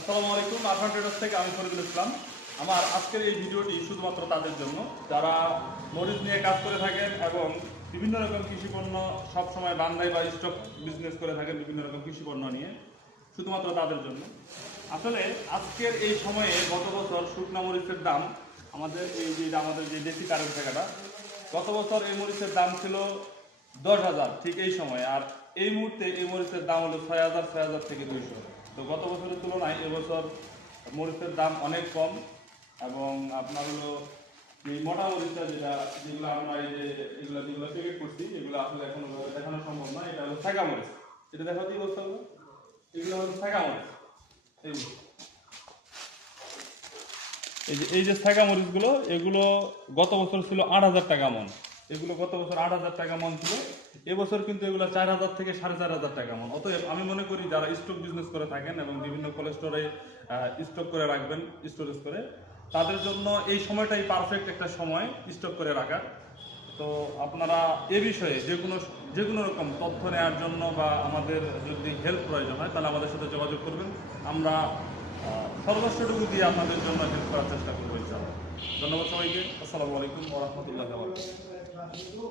আসসালামু আলাইকুম। আরফান ট্রেডার্স থেকে আমি ফরিদুল ইসলাম। আমার আজকের এই ভিডিওটি শুধুমাত্র তাদের জন্য যারা মরিচ নিয়ে কাজ করে থাকেন এবং বিভিন্ন রকম কৃষিপণ্য সবসময় বান্দাই বা স্টক বিজনেস করে থাকেন বিভিন্ন রকম কৃষিপণ্য নিয়ে, শুধুমাত্র তাদের জন্য। আসলে আজকের এই সময়ে গত বছর শুকনা মরিচের দাম আমাদের যে দেশি কারেন্ট টাকাটা, গত বছর এই মরিচের দাম ছিল 10,000 ঠিক এই সময়। আর এই মুহূর্তে এই মরিচের দাম হলো 6,000 থেকে 200। তো গত বছরের তুলনায় এবছর মরিচের দাম অনেক কম। এবং আপনার হলো এই মোটা মরিচটা যেগুলো আমরা যেগুলো প্যাকেট করছি, এগুলো আসলে এখন দেখানো সম্ভব না। এটা হলো ছাগা মরিচ, এটা দেখা দিয়ে বলতে হবে। এগুলো হলো ছাগা মরিচ। এই যে ছাগা মরিচগুলো, এগুলো গত বছর ছিল 8,000 টাকা মন। এগুলো গত বছর 8,000 টাকা মন ছিল, এবছর কিন্তু এগুলো 4,000 থেকে 4,500 টাকা মন। অতএব আমি মনে করি যারা স্টক বিজনেস করে থাকেন এবং বিভিন্ন কোল্ড স্টোরে স্টক করে রাখবেন, স্টোরেজ করে, তাদের জন্য এই সময়টাই পারফেক্ট একটা সময় স্টক করে রাখার। তো আপনারা এ বিষয়ে যে কোনো রকম তথ্য নেওয়ার জন্য বা আমাদের যদি হেল্প প্রয়োজন হয় তাহলে আমাদের সাথে যোগাযোগ করবেন। আমরা সর্বস্বটুকু দিয়ে আপনাদের জন্য হেল্প করার চেষ্টা করবো ইনশাআল্লাহ। ধন্যবাদ সবাইকে। আসসালামু আলাইকুম ওয়া রাহমাতুল্লাহি ওয়া বারাকাতুহু।